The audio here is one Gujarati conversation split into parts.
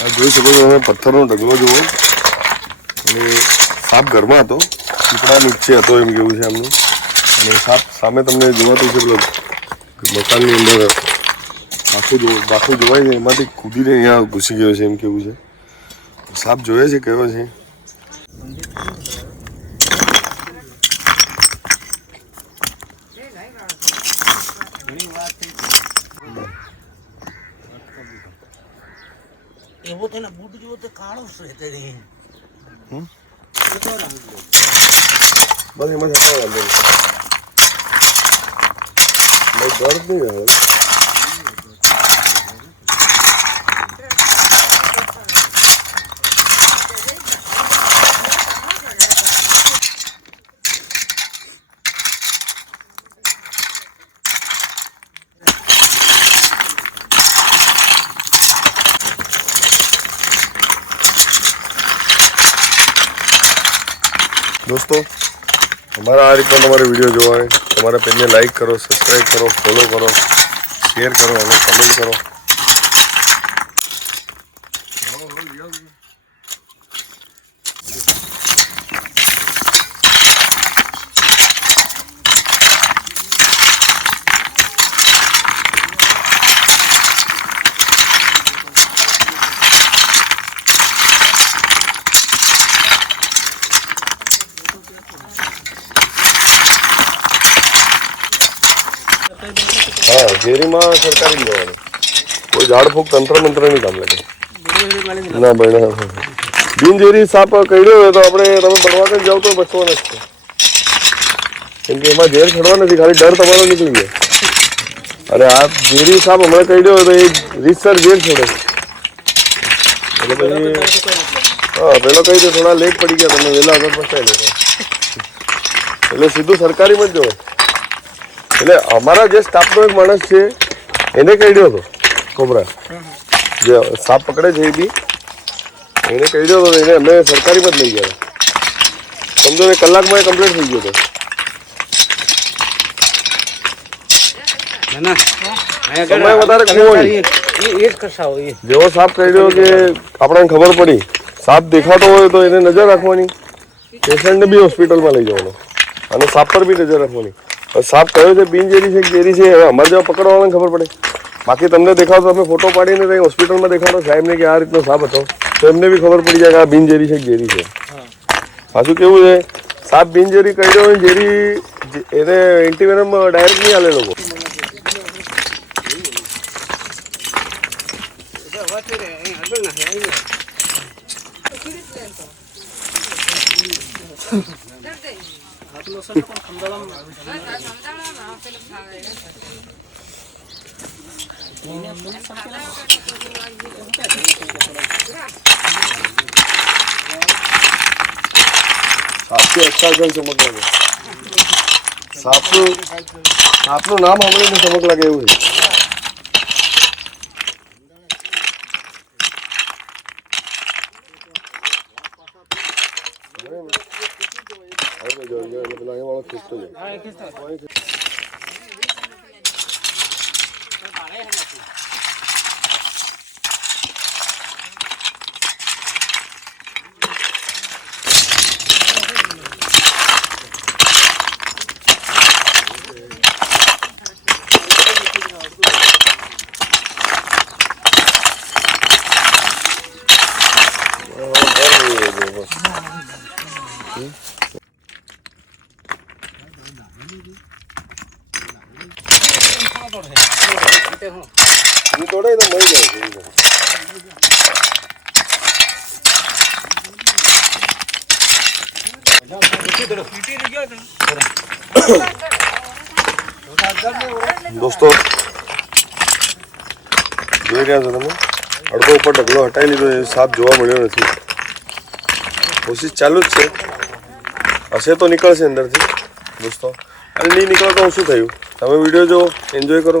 આ જોઈ શકો છો તમે પથ્થરનો ઢગલો જુઓ અને સાપ ઘરમાં હતો પીપળા નીચે હતો એમ કેવું છે એમનું. અને સાપ સામે તમને જોવાતું છે પેલો મકાનની અંદર આખું જો જોવાય છે, એમાંથી કૂદીને અહીંયા ઘૂસી ગયો છે એમ કેવું છે. સાપ જોયે છે કયો છે. એવો તેને બૂટ જેવો તે કાળો છે તે હમ? બસ એમાં જતા વાંધો નહીં દર્દ નહીં આવે. દોસ્તો, અમારા આ રીતના તમારે વીડિયો જોવા હોય, તમારા પેજને લાઇક કરો સબસ્ક્રાઈબ કરો ફોલો કરો શેર કરો અને કમેન્ટ કરો. હા ઝેરીમાં સરકારી જ લેવાનું. કોઈ ઝાડફૂક તંત્ર મંત્ર નહીં કામ લાગે. ના બને બિનઝેરી સાપ કરડ્યો હોય તો આપણે તમે બળવા જાવ તો બચવાનો નથી કેમ કે એમાં ઝેર છડવા નથી, ખાલી ડર તમારો નીકળી ગયો. અરે આ ઝેરી સાપ હમણાં કરડ્યો હોય તો એ રીતસર ઝેર છોડે એટલે પછી હા, પેલો કહી દે થોડા લેટ પડી ગયા તમે વહેલા અમે પહોંચાઈ લેતા એટલે સીધું સરકારીમાં જ જવું એટલે અમારા જે સ્ટાફનો એક માણસ છે એને કહી હતો કોબરા જે સાપ પકડે છે એ બી એને કહ્યો હતો એને અમે સરકારીમાં જ લઈ ગયા. સમજો ને કલાકમાં એ કમ્પ્લીટ થઈ ગયો હતો સમય વધારે કૂવો નહીં. જેવો સાપ કહ્યો કે આપણને ખબર પડી સાપ દેખાતો હોય તો એને નજર રાખવાની. પેશન્ટને બી હોસ્પિટલમાં લઈ જવાનો. અને સાપ પર બી નજર રાખવાની. સાપ કયો છે? બિનઝેરી છે કે ઝેરી છે? અમારે જેવા પકડવાને ખબર પડે. બાકી તમને દેખાવ અમે ફોટો પાડીને ત્યાં હોસ્પિટલમાં દેખાડો. સાહેબને કે આ રીતનો સાપ હતો. તો એમને બી ખબર પડી જાય કે આ બિનઝેરી છે ઝેરી છે. પાછું કેવું છે? સાપ બિનઝેરી કહી હોય ઝેરી એને એન્ટીવેનમ ડાયરેક્ટ નહીં આલે લોકો. સાપથી અચ્છા જણ ચમક લાગે સાપનું સાપનું નામ સાંભળીને ચમક લાગે એવું છે હવે જો, જો, એટલે પેલો અહીંયા વાળો ખીચતો જાય. હા, બરાબર છે, બસ. એ તોડે તો મરી જાય છે એ તો. દોસ્તો, જોઈ રહ્યા છો તમે? અડધો ઉપર ઢગલો હટાવી લીધો, એ સાપ જોવા મળ્યો નથી. કોશિશ ચાલુ જ છે. હશે તો નીકળશે અંદરથી. દોસ્તો અને નહીં નીકળે તો શું થયું? તમે વીડિયો જો એન્જોય કરો.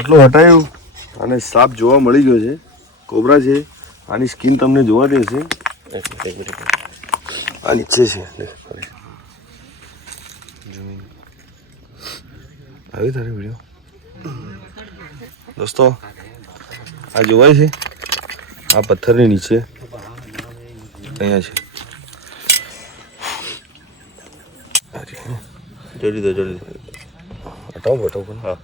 આટલું હટાયું. અને સાપ જોવા મળી ગયો છે. કોબરા છે. આની સ્કીન તમને જોવા દેશે આ નીચે છે. આવી તારે વીડિયો દોસ્તો, આ જોવાય છે. આ પથ્થરની નીચે. અહીંયા છે. આ છે. જલ્દી દો હટાવો હટાવો.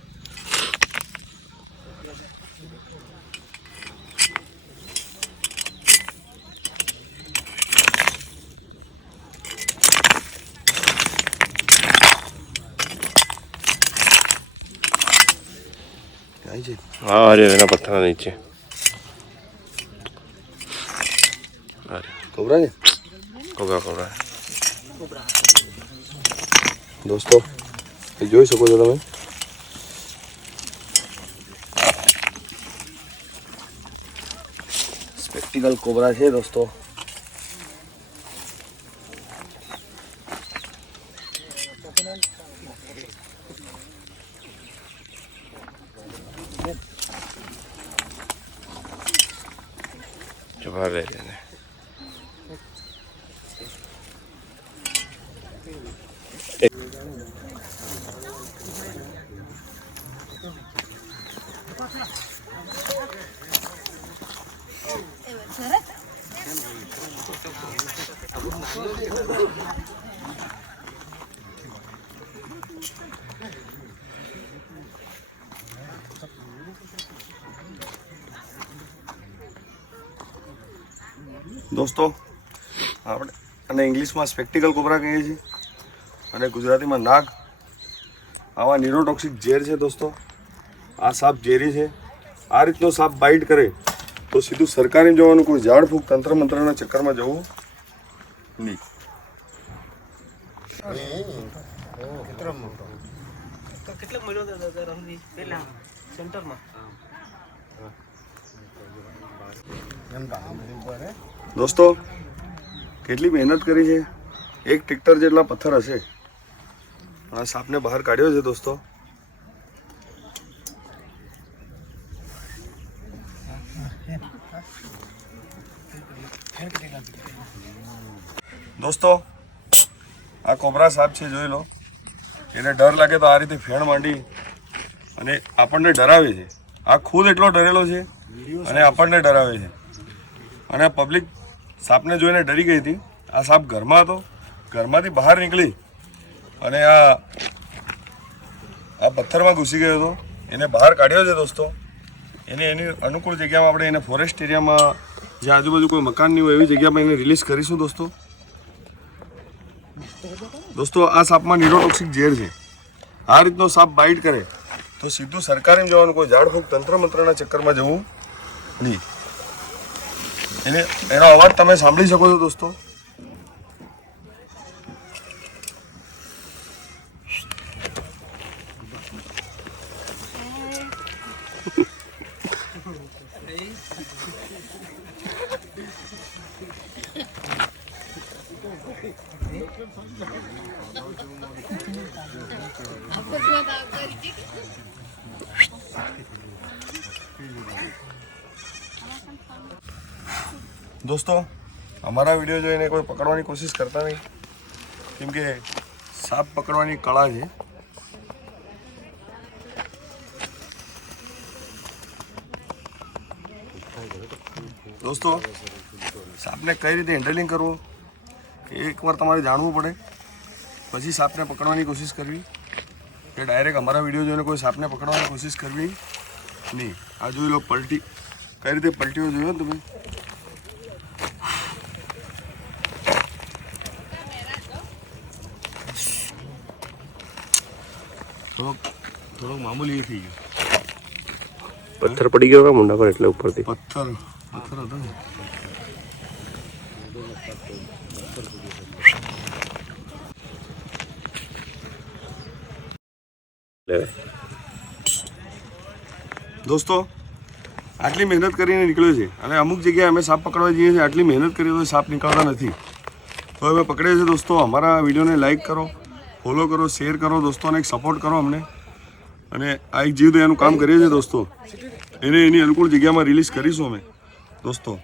હટાવો પણ હા ક્યાંય છે હા અરે એના પથ્થરના નીચે અરે કોબરા છે કોબરા કોબરા દોસ્તો એ જોઈ શકો છો તમે સ્પેક્ટિકલ કોબરા છે દોસ્તો જવા લે એને દોસ્તો, આપણે અને ઇંગ્લિશમાં સ્પેક્ટિકલ કોબરા કહીએ છીએ અને ગુજરાતીમાં નાગ. આવા નિરોટોક્સિક ઝેર છે દોસ્તો. આ સાપ ઝેરી છે. આ રીતનો સાપ બાઇટ કરે તો સીધું સરકારી જવાનું, કોઈ ઝાડ ફૂંક, તંત્ર મંત્રના ચક્કરમાં જવું નહીં. દોસ્તો, કેટલી મહેનત કરી છે. એક ટ્રેક્ટર જેટલા પથ્થર હશે. આ સાપને બહાર કાઢ્યો છે દોસ્તો. દોસ્તો, આ કોબરા સાપ છે, જોઈ લો. એને ડર લાગે તો આ રીતે ફેણ માંડી અને આપણને ડરાવે છે. આ ખુદ એટલો ડરેલો છે અને આપણને ડરાવે છે. અને પબ્લિક સાપને જોઈને ડરી ગઈ હતી. આ સાપ ઘરમાં હતો. ઘરમાંથી બહાર નીકળી અને આ આ પથ્થરમાં ઘૂસી ગયો હતો. એને બહાર કાઢ્યો છે દોસ્તો. એને એની અનુકૂળ જગ્યામાં આપણે એને ફોરેસ્ટ એરિયામાં જે આજુબાજુ કોઈ મકાન નહીં હોય એવી જગ્યામાં એને રિલીઝ કરીશું દોસ્તો. દોસ્તો, આ સાપમાં ન્યુરોટોક્સિક ઝેર છે. આ રીતનો સાપ બાઇટ કરે તો સીધું સરકારે જવાનું, કોઈ ઝાડફૂંક તંત્ર મંત્રના ચક્કરમાં જવું નહીં. એને, એનો અવાજ તમે સાંભળી શકો છો, દોસ્તો. દોસ્તો, અમારા વીડિયો જોઈને કોઈ પકડવાની કોશિશ કરતા નહીં. કેમ કે સાપ પકડવાની કળા છે. દોસ્તો, સાપને કઈ રીતે હેન્ડલિંગ કરવું એકવાર તમારે જાણવું પડે. પછી સાપને પકડવાની કોશિશ કરવી. કે ડાયરેક્ટ અમારા વીડિયો જોઈને કોઈ સાપને પકડવાની કોશિશ કરવી નહીં. આ જોઈ લો પલટી. કઈ રીતે પલટીઓ જોયો તમે? થોડોક થોડોક મામૂલી થઈ ગયો. પથ્થર પડી ગયો મુંડા પર એટલે ઉપરથી? પથ્થર. પથ્થર હતો ને. દોસ્તો આટલી મહેનત કરીને નીકળ્યો છે અને અમુક જગ્યાએ અમે સાપ પકડવા જઈએ છીએ આટલી મહેનત કરીએ તો સાપ નીકળતા નથી. તો અમે પકડે છે દોસ્તો અમારા વિડીયોને લાઈક કરો ફોલો કરો, શેર કરો દોસ્તોને એક સપોર્ટ કરો અમને. અને આ એક જીવ એનું કામ કરીએ છીએ દોસ્તો. એને એની અનુકૂળ જગ્યામાં રિલીઝ કરીશું અમે. દોસ્તો.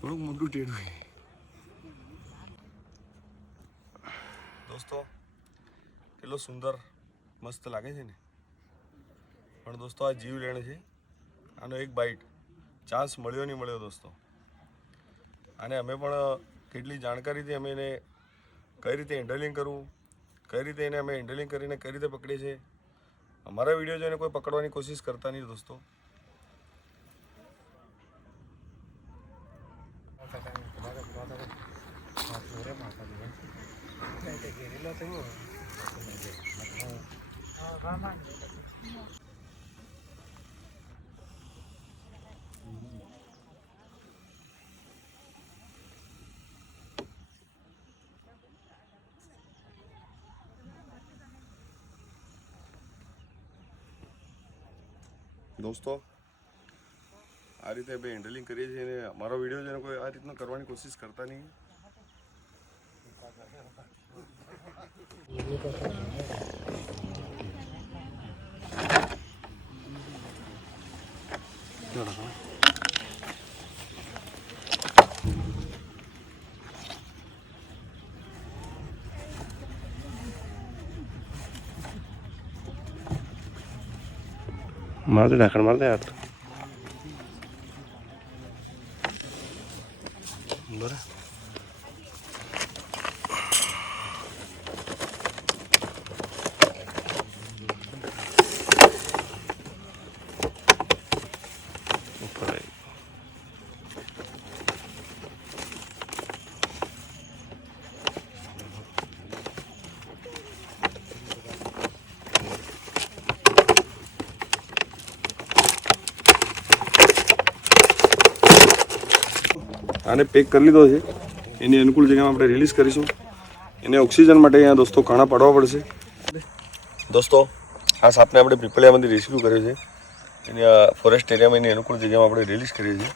થોડુંક મોટું ટેડું. દોસ્તો, કેટલો સુંદર, મસ્ત લાગે છે ને? પણ દોસ્તો, આ જીવ લેણ છે. આનો એક બાઇટ ચાન્સ મળ્યો નહીં મળ્યો દોસ્તો. અને અમે પણ કેટલી જાણકારીથી અમે એને કઈ રીતે હેન્ડલિંગ કરવું? કઈ રીતે એને અમે હેન્ડલિંગ કરીને કઈ રીતે પકડીએ છીએ? અમારા વીડિયો જોઈને કોઈ પકડવાની કોશિશ કરતા નહીં દોસ્તો. દોસ્તો, આ રીતે બે હેન્ડલિંગ કરીએ છીએ અને અમારો વીડિયો જોઈને કોઈ આ રીતનો કરવાની કોશિશ કરતા નહીં. માર દે ઢાંકણ માર દે યાર બરાબર ઉપર આવી આને પેક કરી લીધો છે. એની અનુકૂળ જગ્યામાં આપણે રિલીઝ કરીશું. એને ઓક્સિજન માટે અહીંયા દોસ્તો કાણા પાડવા પડશે. દોસ્તો, આ સાપને આપણે પીપળિયામાંથી રેસ્ક્યુ કર્યો છે. એની ફોરેસ્ટ એરિયામાં એની અનુકૂળ જગ્યામાં આપણે રિલીઝ કરીએ છીએ.